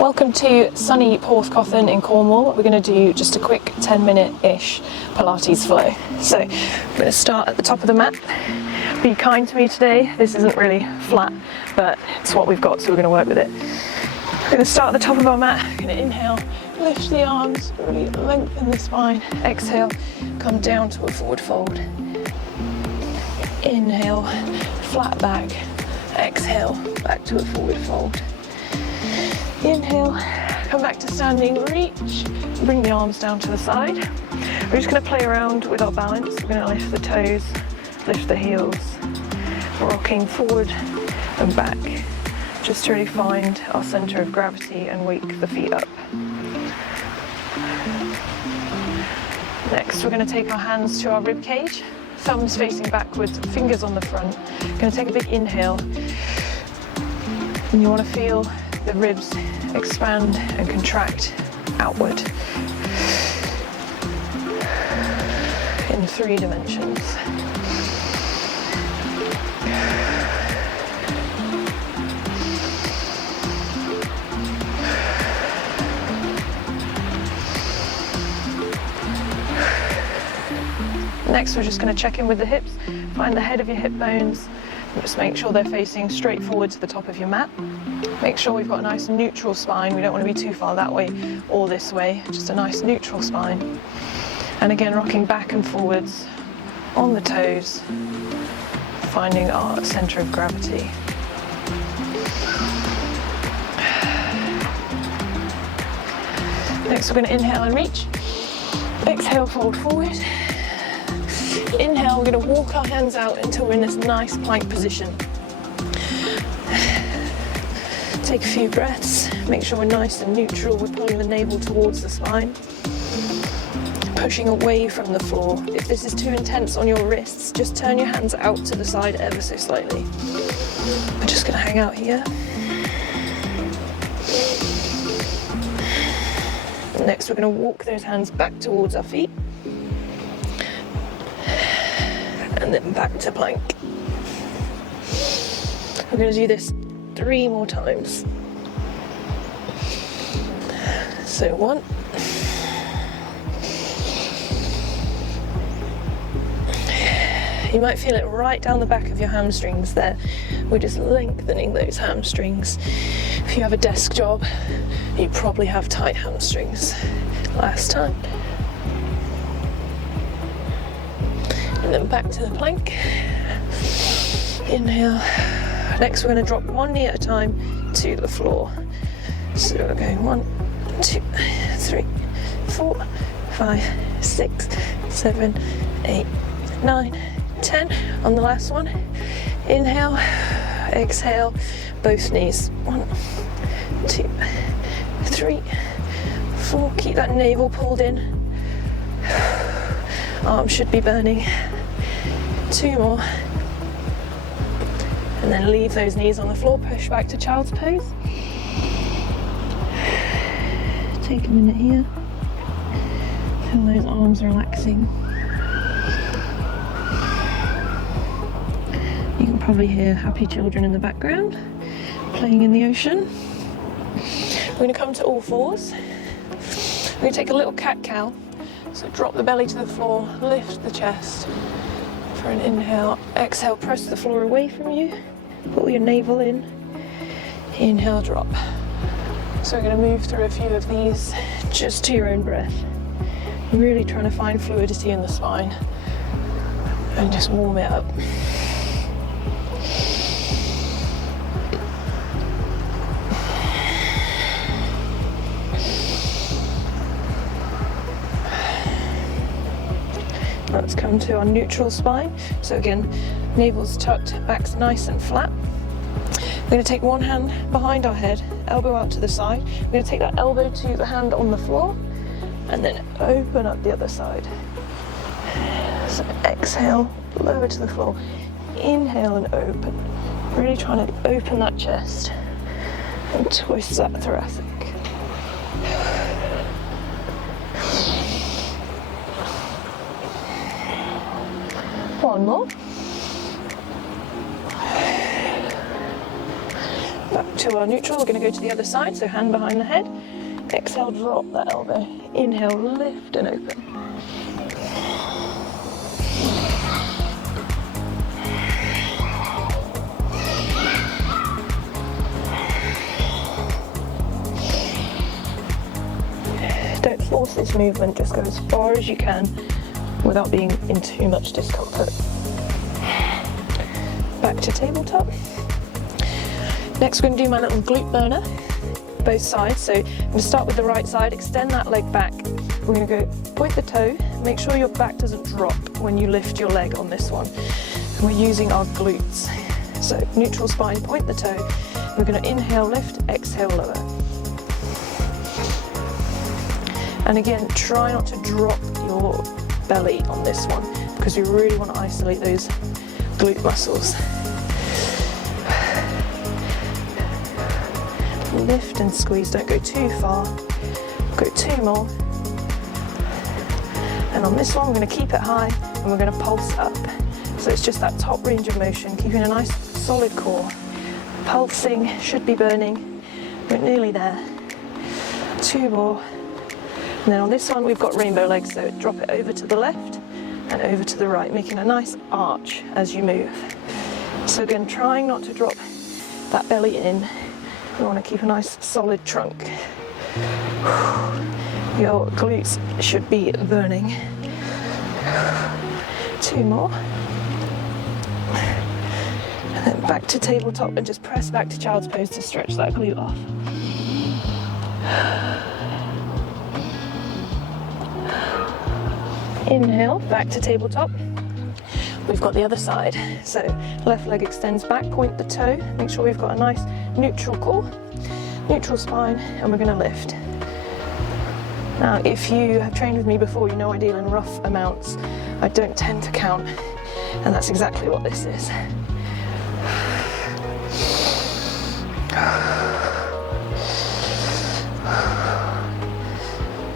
Welcome to sunny Porthcothan in Cornwall. We're going to do just a quick 10-minute-ish Pilates flow. So I'm going to start at the top of the mat. Be kind to me today. This isn't really flat, but it's what we've got, so we're going to work with it. We're going to start at the top of our mat. We're going to inhale, lift the arms, really lengthen the spine. Exhale, come down to a forward fold. Inhale, flat back. Exhale, back to a forward fold. Inhale, come back to standing, reach, bring the arms down to the side. We're just going to play around with our balance. We're going to lift the toes, lift the heels, rocking forward and back, just to really find our centre of gravity and wake the feet up. Next, we're going to take our hands to our rib cage, thumbs facing backwards, fingers on the front. Going to take a big inhale, and you want to feel the ribs expand and contract outward in 3 dimensions. Next, we're just going to check in with the hips, find the head of your hip bones, and just make sure they're facing straight forward to the top of your mat. Make sure we've got a nice neutral spine. We don't want to be too far that way or this way, just a nice neutral spine. And again, rocking back and forwards on the toes, finding our centre of gravity. Next, we're going to inhale and reach. Exhale, fold forward. Inhale, we're going to walk our hands out until we're in this nice plank position. Take a few breaths, make sure we're nice and neutral. We're pulling the navel towards the spine, pushing away from the floor. If this is too intense on your wrists, just turn your hands out to the side ever so slightly. We're just going to hang out here. Next, we're going to walk those hands back towards our feet, and then back to plank. We're going to do this 3 more times. So 1, 2. You might feel it right down the back of your hamstrings there. We're just lengthening those hamstrings. If you have a desk job, you probably have tight hamstrings. Last time. And then back to the plank. Inhale. Next, we're going to drop 1 knee at a time to the floor. So we're going 1, 2, 3, 4, 5, 6, 7, 8, 9, 10. On the last one, inhale, exhale, both knees. 1, 2, 3, 4. Keep that navel pulled in. Arms should be burning. 2 more. And then leave those knees on the floor, push back to child's pose. Take a minute here. Feel those arms relaxing. You can probably hear happy children in the background, playing in the ocean. We're going to come to all fours. We're going to take a little cat-cow. So drop the belly to the floor, lift the chest. For an inhale, exhale, press the floor away from you, pull your navel in, inhale, drop. So we're going to move through a few of these just to your own breath. Really trying to find fluidity in the spine and just warm it up. Let's come to our neutral spine. So again, navel's tucked, back's nice and flat. We're going to take one hand behind our head, elbow out to the side. We're going to take that elbow to the hand on the floor and then open up the other side. So exhale, lower to the floor. Inhale and open. Really trying to open that chest and twist that thoracic. One more. to our neutral, we're going to go to the other side, so hand behind the head. Exhale, drop that elbow. Inhale, lift and open. Don't force this movement, just go as far as you can without being in too much discomfort. Back to tabletop. Next we're going to do my little glute burner, both sides. So I'm going to start with the right side, extend that leg back. We're going to go point the toe, make sure your back doesn't drop when you lift your leg on this one. And we're using our glutes. So neutral spine, point the toe. We're going to inhale, lift, exhale, lower. And again, try not to drop your belly on this one because we really want to isolate those glute muscles. Lift and squeeze, don't go too far. Go 2 more. And on this one, we're going to keep it high and we're going to pulse up. So it's just that top range of motion, keeping a nice solid core. Pulsing, should be burning. We're nearly there. 2 more. And then on this one, we've got rainbow legs, so drop it over to the left and over to the right, making a nice arch as you move. So again, trying not to drop that belly in. You want to keep a nice solid trunk. Your glutes should be burning. 2 more. And then back to tabletop and just press back to child's pose to stretch that glute off. Inhale, back to tabletop. We've got the other side. So left leg extends back, point the toe, make sure we've got a nice neutral core, neutral spine, and we're going to lift. Now, if you have trained with me before, you know I deal in rough amounts. I don't tend to count, and that's exactly what this is.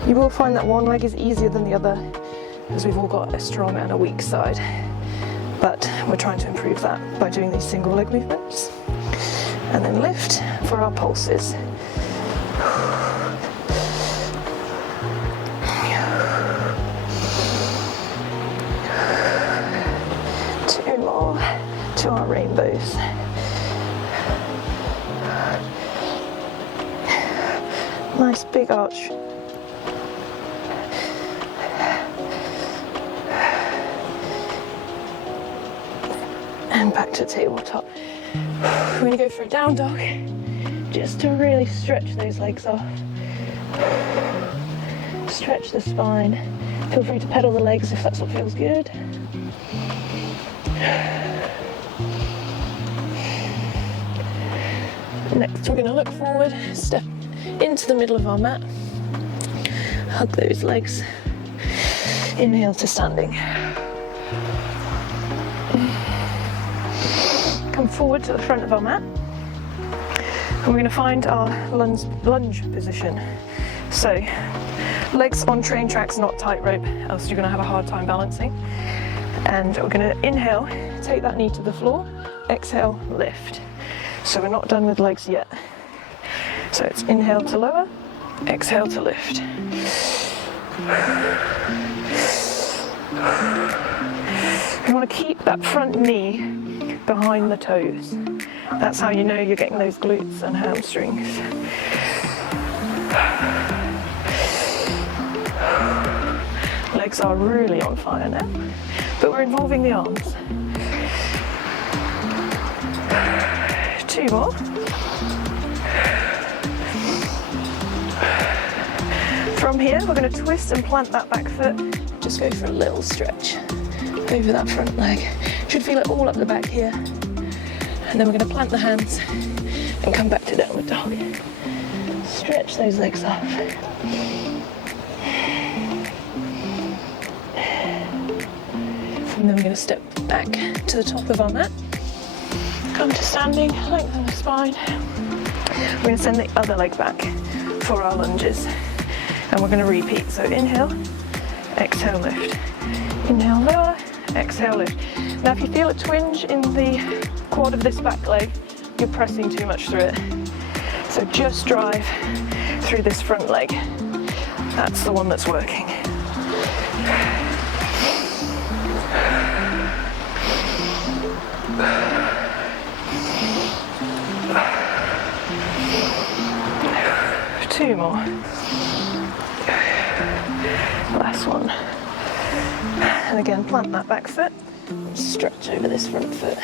You will find that one leg is easier than the other, because we've all got a strong and a weak side. But we're trying to improve that by doing these single leg movements. And then lift for our pulses. 2 more to our rainbows. Nice big arch. And back to tabletop. We're going to go for a down dog, just to really stretch those legs off. Stretch the spine. Feel free to pedal the legs if that's what feels good. Next, we're going to look forward, step into the middle of our mat, hug those legs, inhale to standing. Come forward to the front of our mat, and we're going to find our lunge position. So, legs on train tracks, not tightrope, else you're going to have a hard time balancing. And we're going to inhale, take that knee to the floor, exhale, lift. So we're not done with legs yet. So it's inhale to lower, exhale to lift. You want to keep that front knee behind the toes. That's how you know you're getting those glutes and hamstrings. Legs are really on fire now, but we're involving the arms. 2 more. From here, we're going to twist and plant that back foot. Just go for a little stretch over that front leg. Should feel it all up the back here. And then we're going to plant the hands and come back to downward dog. Stretch those legs off. And then we're going to step back to the top of our mat. Come to standing, lengthen the spine. We're going to send the other leg back for our lunges. And we're going to repeat. So inhale, exhale, lift. Inhale, lower, exhale, lift. Now if you feel a twinge in the quad of this back leg, you're pressing too much through it. So just drive through this front leg. That's the one that's working. Two more. Last one. And again, plant that back foot. Stretch over this front foot.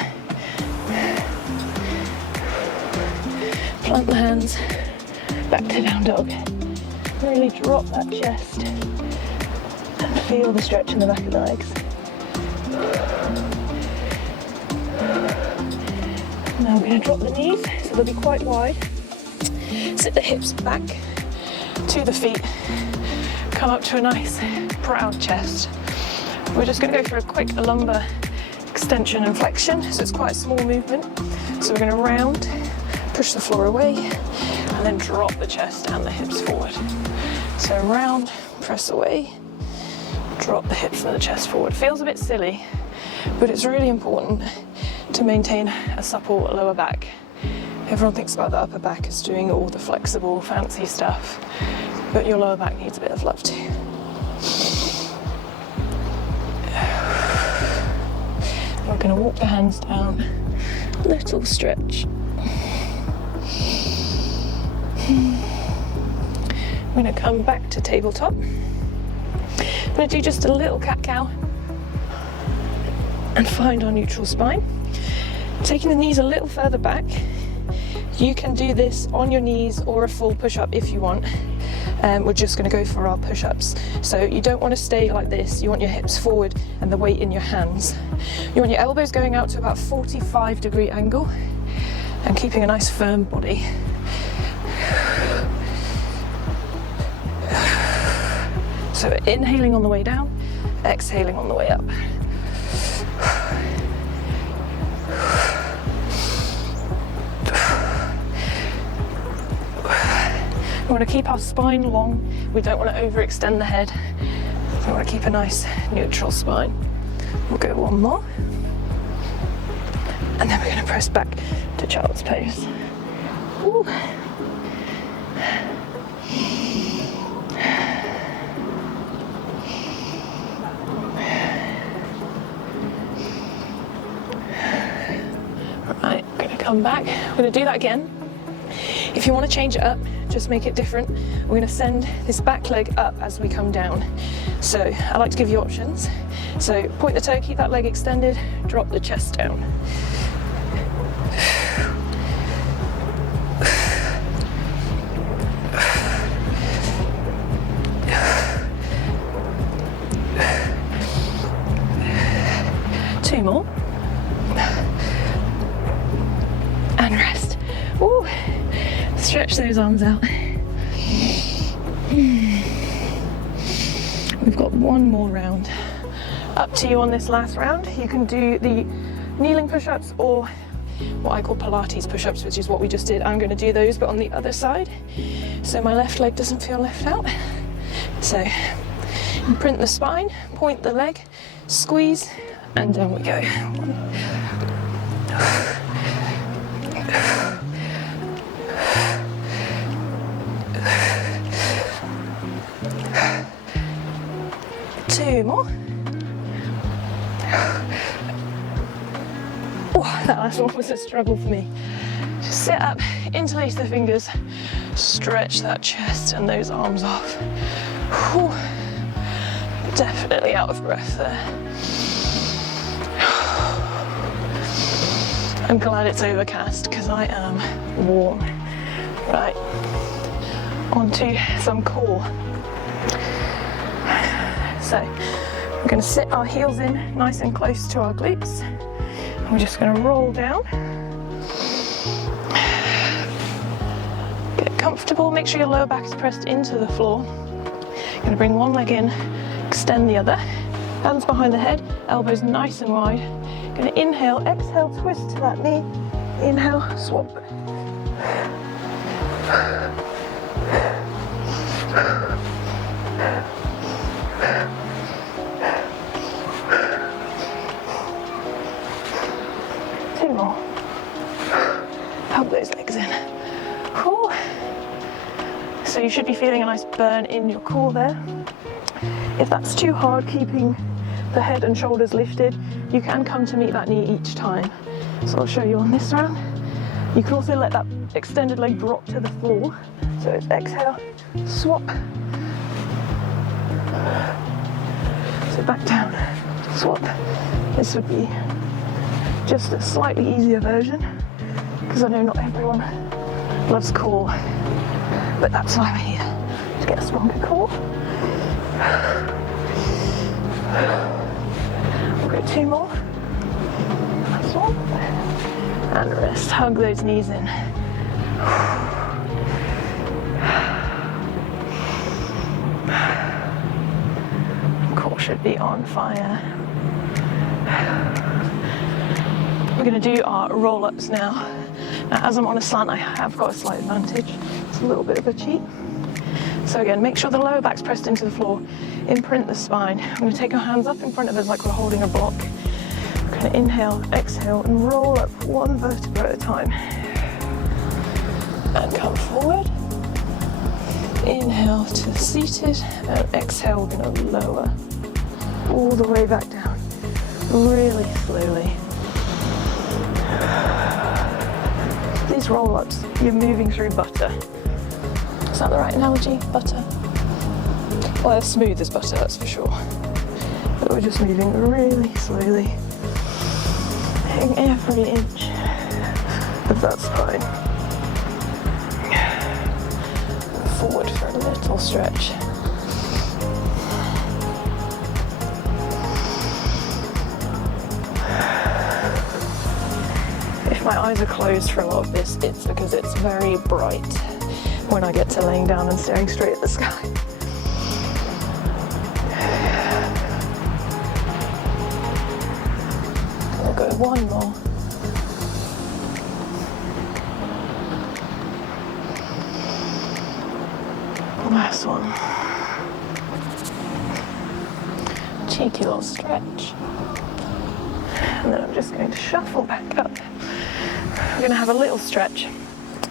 Plant the hands. Back to down dog. Really drop that chest. And feel the stretch in the back of the legs. Now we're going to drop the knees, so they'll be quite wide. Sit the hips back to the feet. Come up to a nice proud chest. We're just going to go for a quick lumbar extension and flexion, so it's quite a small movement. So we're going to round, push the floor away, and then drop the chest and the hips forward. So round, press away, drop the hips and the chest forward. Feels a bit silly, but it's really important to maintain a supple lower back. Everyone thinks about the upper back as doing all the flexible, fancy stuff, but your lower back needs a bit of love too. We're going to walk the hands down, little stretch. We're going to come back to tabletop. I'm going to do just a little cat-cow and find our neutral spine. Taking the knees a little further back. You can do this on your knees or a full push-up if you want. We're just going to go for our push-ups. So you don't want to stay like this. You want your hips forward and the weight in your hands. You want your elbows going out to about 45-degree angle and keeping a nice firm body. So inhaling on the way down, exhaling on the way up. We want to keep our spine long. We don't want to overextend the head. We want to keep a nice neutral spine. We'll go one more. And then we're going to press back to child's pose. Ooh. Right, I'm going to come back. We're going to do that again. If you want to change it up, just make it different. We're going to send this back leg up as we come down. So I like to give you options. So point the toe, keep that leg extended, drop the chest down. Two more. And rest. Ooh. Stretch those arms out. We've got one more round. Up to you on this last round. You can do the kneeling push-ups or what I call Pilates push-ups, which is what we just did. I'm going to do those, but on the other side, so my left leg doesn't feel left out. So imprint the spine, point the leg, squeeze, and down we go. Two more. Oh, that last one was a struggle for me. Just sit up, interlace the fingers, stretch that chest and those arms off. Whew. Definitely out of breath there. I'm glad it's overcast because I am warm. Right, on to some core. So we're going to sit our heels in nice and close to our glutes. And we're just going to roll down. Get comfortable, make sure your lower back is pressed into the floor. Going to bring one leg in, extend the other. Hands behind the head, elbows nice and wide. Going to inhale, exhale, twist to that knee. Inhale, swap. Two more. those legs in. Cool. So you should be feeling a nice burn in your core there. If that's too hard, keeping the head and shoulders lifted, you can come to meet that knee each time. So I'll show you on this round. You can also let that extended leg drop to the floor. So it's exhale, swap. So back down, swap. This would be just a slightly easier version, because I know not everyone loves core, but that's why we're here, to get a stronger core. We'll go 2 more. That's one. And rest. Hug those knees in. Core should be on fire. We're going to do our roll-ups now. Now, as I'm on a slant, I have got a slight advantage. It's a little bit of a cheat. So again, make sure the lower back's pressed into the floor. Imprint the spine. I'm going to take our hands up in front of us like we're holding a block. We're going to inhale, exhale, and roll up 1 vertebra at a time. And come forward. Inhale to seated, and exhale, we're going to lower all the way back down, really slowly. These roll-ups, you're moving through butter. Is that the right analogy? Butter? Well, they're smooth as butter, that's for sure. But we're just moving really slowly, hitting every inch of that spine. Forward for a little stretch. If my eyes are closed for a lot of this, it's because it's very bright when I get to laying down and staring straight at the sky. We'll go 1 more. Last one. Cheeky little stretch. And then I'm just going to shuffle back up. We're going to have a little stretch.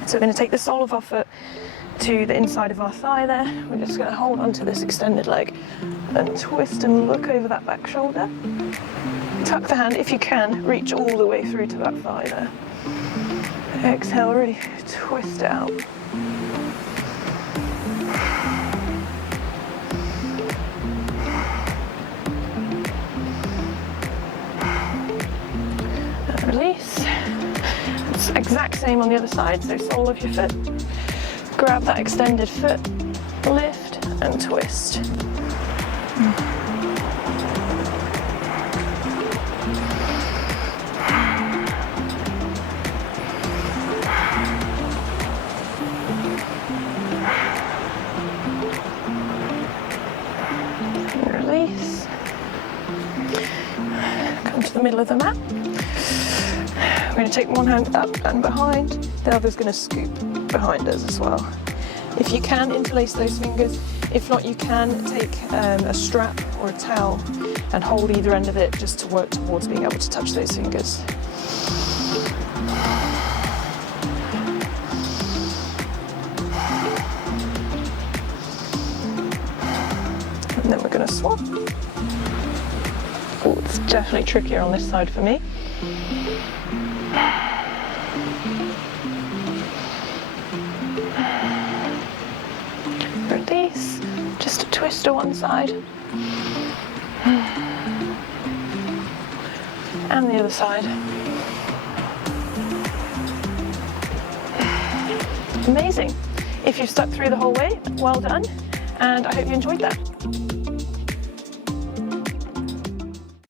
So we're going to take the sole of our foot to the inside of our thigh there. We're just going to hold onto this extended leg and twist and look over that back shoulder. Tuck the hand, if you can, reach all the way through to that thigh there. Exhale, really twist it out. And release. It's exact same on the other side, so sole of your foot. Grab that extended foot, lift and twist. Release. Come to the middle of the mat. We're going to take one hand up and behind, the other's going to scoop behind us as well. If you can, interlace those fingers. If not, you can take a strap or a towel and hold either end of it just to work towards being able to touch those fingers. And then we're going to swap. Oh, it's definitely trickier on this side for me. Release, just a twist to one side. And the other side. Amazing. If you've stuck through the whole way, well done. And I hope you enjoyed that.